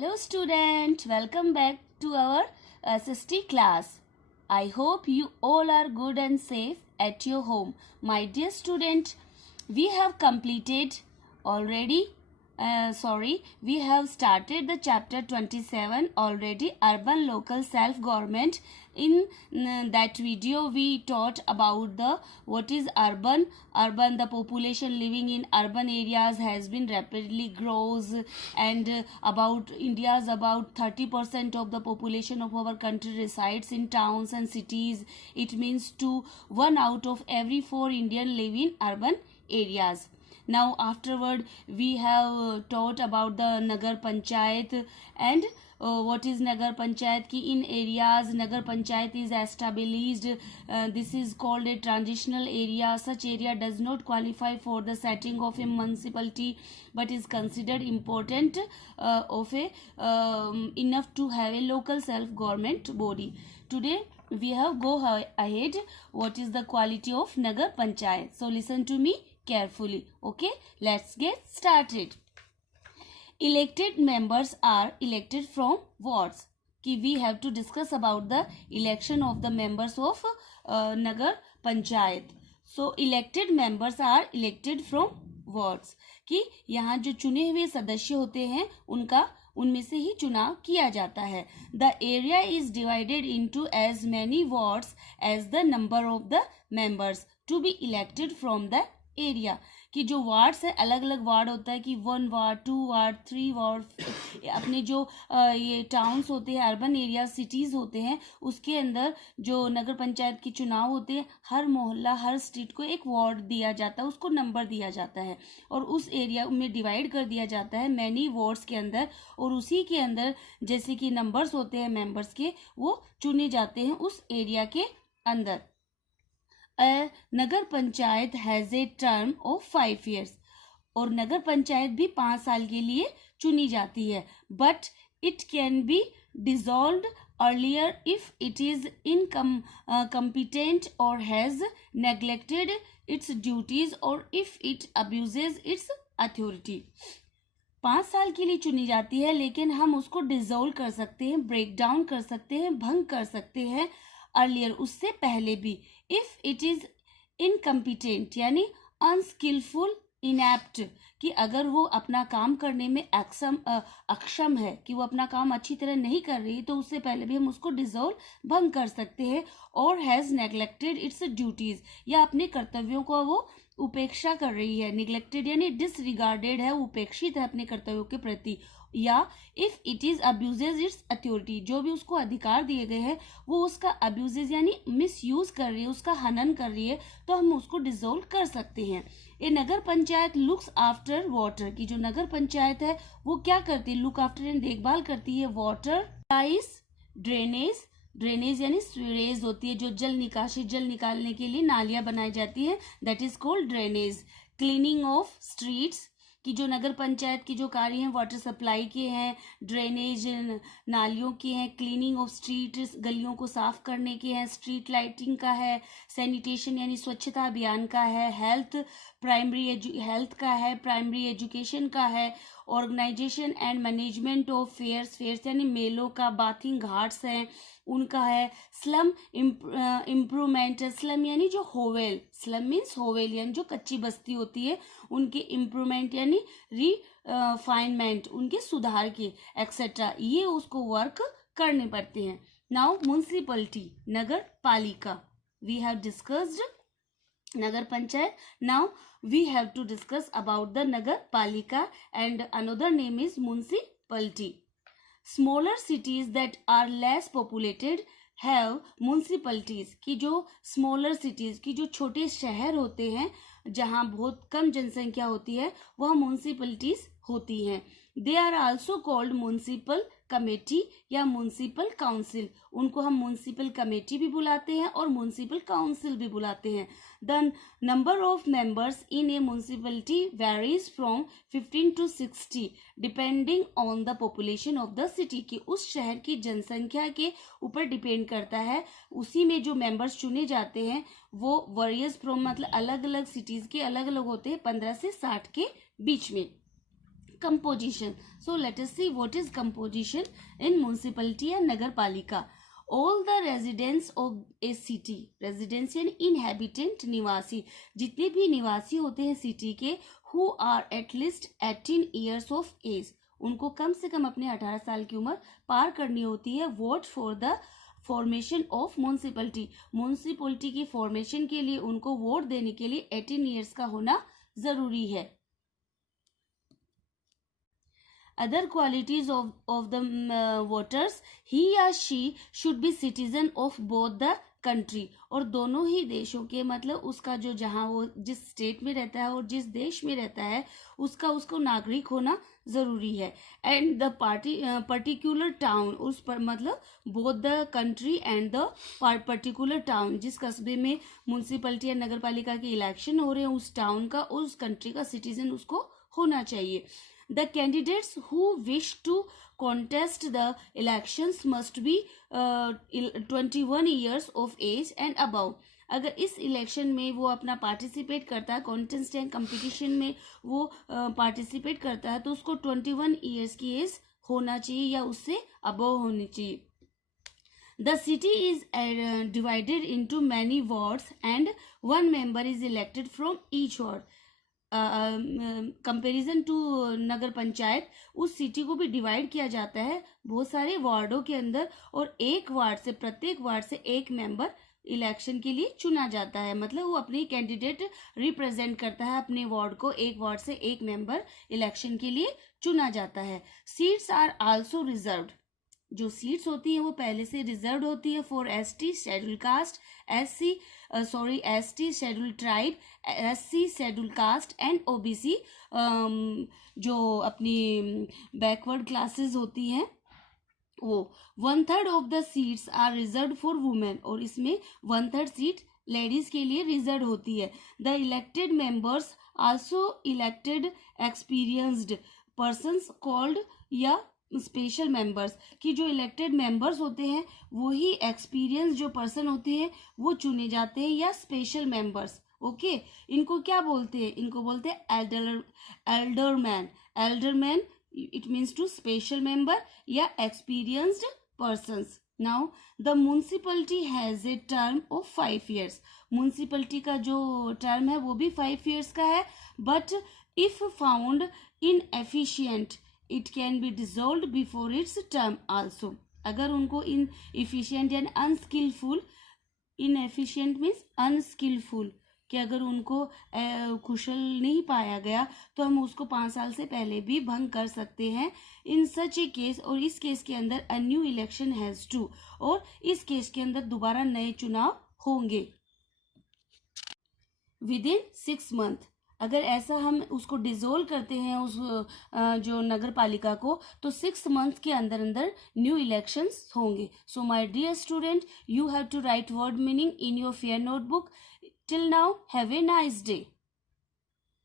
Hello student, welcome back to our SST class. I hope you all are good and safe at your home. My dear student, we have completed already we have started the chapter 27 already, urban local self government. In that video we taught about the what is urban. The population living in urban areas has been rapidly grows, and about India's about 30% of the population of our country resides in towns and cities. It means 1 out of every 4 Indian live in urban areas. Now afterward we have taught about the Nagar Panchayat and what is Nagar Panchayat ki in areas Nagar Panchayat is established. This is called a transitional area. Such area does not qualify for the setting of a municipality but is considered important enough to have a local self government body. Today we have go ahead what is the quality of Nagar Panchayat. So listen to me carefully. Okay, let's get started. Elected members are elected from wards. We have to discuss about the election of the members of Nagar Panchayat. So elected members are elected from wards. कि यहाँ जो चुने हुए सदस्य होते हैं उनमें से ही चुनाव किया जाता है. The area is divided into as many wards as the number of the members to be elected from the area. कि जो वार्ड्स है अलग अलग वार्ड होता है कि 1 वार्ड 2 वार्ड 3 वार्ड. अपने जो ये टाउन्स होते हैं अर्बन एरिया सिटीज होते हैं उसके अंदर जो नगर पंचायत के चुनाव होते हैं हर मोहल्ला हर स्ट्रीट को एक वार्ड दिया जाता है, उसको नंबर दिया जाता है और उस एरिया में डिवाइड कर दिया जाता है मैनी वार्ड्स के अंदर और उसी के अंदर जैसे कि नंबर्स होते हैं मेंबर्स के वो चुने जाते हैं उस एरिया के अंदर. Nagar panchayat has a term of 5 years और नगर पंचायत भी 5 साल के लिए चुनी जाती है. But it can be dissolved earlier if it is incompetent और हैज नेग्लेक्टेड इट्स ड्यूटीज और if it abuses its authority. 5 साल के लिए चुनी जाती है लेकिन हम उसको डिसॉल्व कर सकते हैं, ब्रेक डाउन कर सकते हैं, भंग कर सकते हैं अर्लियर उससे पहले भी. इफ इट इज इनकम्पिटेंट यानी अनस्किलफुल इनएप्ट कि अगर वो अपना काम करने में अक्षम है कि वो अपना काम अच्छी तरह नहीं कर रही तो उससे पहले भी हम उसको डिसॉल्व भंग कर सकते हैं. और हैज नेग्लेक्टेड इट्स ड्यूटीज या अपने कर्तव्यों को वो उपेक्षा कर रही है. निग्लेक्टेड यानी डिसरिगार्डेड है, उपेक्षित है अपने कर्तव्यों के प्रति. या if it is abuses its authority जो भी उसको अधिकार दिए गए हैं वो उसका अब्यूजेज यानी मिस यूज कर रही है, उसका हनन कर रही है तो हम उसको डिसॉल्व कर सकते हैं. ये नगर पंचायत लुक्स आफ्टर वाटर की जो नगर पंचायत है वो क्या करती है, लुक आफ्टर यानी देखभाल करती है वाटर सप्लाईज ड्रेनेज यानी स्वीरेज होती है जो जल निकासी जल निकालने के लिए नालियां बनाई जाती है that is called drainage. Cleaning of streets कि जो नगर पंचायत के जो कार्य हैं वाटर सप्लाई के हैं, ड्रेनेज नालियों के हैं, क्लीनिंग ऑफ स्ट्रीट गलियों को साफ करने के हैं, स्ट्रीट लाइटिंग का है, सैनिटेशन यानी स्वच्छता अभियान का है, हेल्थ का है, प्राइमरी एजुकेशन का है, organisation and management of fairs यानी मेलों का, बाथिंग घाट्स हैं उनका है, स्लम इम्प्रूवमेंट. स्लम यानी जो होवेल, स्लम मीन्स होवेल यानी जो कच्ची बस्ती होती है उनके इम्प्रूवमेंट यानी रिफाइनमेंट उनके सुधार के एक्सेट्रा ये उसको वर्क करने पड़ते हैं. Now municipality nagar palika we have discussed nagar panchayat. Now we have to discuss about the Nagar Palika and another name is municipality. Smaller cities that are less populated have municipalities कि जो smaller cities की जो छोटे शहर होते हैं जहाँ बहुत कम जनसंख्या होती है वह municipalities होती हैं. They are also called municipal committee या म्युनिसिपल काउंसिल. उनको हम म्युनिसिपल कमेटी भी बुलाते हैं और म्युनिसिपल काउंसिल भी बुलाते हैं. The number of members in A municipality varies from 15 to 60 depending on the population of the city की उस शहर की जनसंख्या के ऊपर डिपेंड करता है. उसी में जो मेंबर्स चुने जाते हैं वो वेरियस फ्रॉम मतलब अलग अलग सिटीज के अलग अलग होते हैं 15 से 60 के बीच में. composition. So let us see what is composition in municipality and nagar palika. All the residents of a city, residents यानी inhabitant, निवासी, जितने भी निवासी होते हैं सिटी के, who are at least 18 years of age, उनको कम से कम अपने 18 साल की उम्र पार करनी होती है, vote for the formation of municipality, municipality की फॉर्मेशन के लिए उनको वोट देने के लिए 18 ईयर्स का होना जरूरी है. Other qualities of the voters, he or she should be citizen of both the country, और दोनों ही देशों के, मतलब उसका जो जहाँ वो जिस स्टेट में रहता है और जिस देश में रहता है उसका उसको नागरिक होना जरूरी है. एंड द पर्टिकुलर टाउन, उस पर मतलब both the country and the particular town, जिस कस्बे में म्यूनसिपलिटी या नगर पालिका के इलेक्शन हो रहे हैं उस टाउन का, उस कंट्री का सिटीजन उसको होना चाहिए. The candidates who wish to contest the elections must be 21 years of age and above. अगर इस इलेक्शन में वो अपना पार्टिसिपेट करता है, कॉन्टेस्ट एंड कंपटीशन में वो पार्टिसिपेट करता है, तो उसको 21 ईयर्स की एज होना चाहिए या उससे अबव होनी चाहिए. The city is divided into many wards and one member is elected from each ward. Comparison to nagar panchayat, उस सिटी को भी डिवाइड किया जाता है बहुत सारे वार्डों के अंदर, और एक वार्ड से, प्रत्येक वार्ड से एक मेंबर इलेक्शन के लिए चुना जाता है. मतलब वो अपनी कैंडिडेट रिप्रेजेंट करता है अपने वार्ड को, एक वार्ड से एक मेंबर इलेक्शन के लिए चुना जाता है. सीट्स आर आल्सो रिजर्व्ड, जो सीट्स होती हैं वो पहले से रिजर्व होती है for ST, schedule caste, ST, schedule tribe, SC, schedule caste and OBC, जो अपनी बैकवर्ड क्लासेस होती हैं वो. 1/3 of the seats are reserve for women, और इसमें 1/3 सीट लेडीज के लिए रिजर्व होती है. The elected members also elected experienced persons called, या स्पेशल मेंबर्स, की जो इलेक्टेड मेंबर्स होते हैं वही एक्सपीरियंस जो पर्सन होते हैं वो चुने जाते हैं, या स्पेशल मेंबर्स. ओके, इनको क्या बोलते हैं? इनको बोलते हैं alderman. Alderman it means to special member या experienced persons. Now the municipality has a term of 5 years. Municipality का जो टर्म है वो भी 5 years का है, but if found inefficient it can be dissolved before it's term also. अगर उनको इन इफिशियंट यानी अनस्किलफुल, इनएफिशिएंट मीन्स अनस्किलफुल, कि अगर उनको कुशल नहीं पाया गया तो हम उसको 5 साल से पहले भी भंग कर सकते हैं. इन सच ए केस, और इस केस के अंदर a new election has to, और इस केस के अंदर दोबारा नए चुनाव होंगे विद इन 6 months. अगर ऐसा हम उसको डिसोल्व करते हैं उस जो नगर पालिका को, तो 6 months के अंदर अंदर न्यू इलेक्शंस होंगे. So my dear student, you have to write word meaning in your fair notebook. Till now, have a nice day.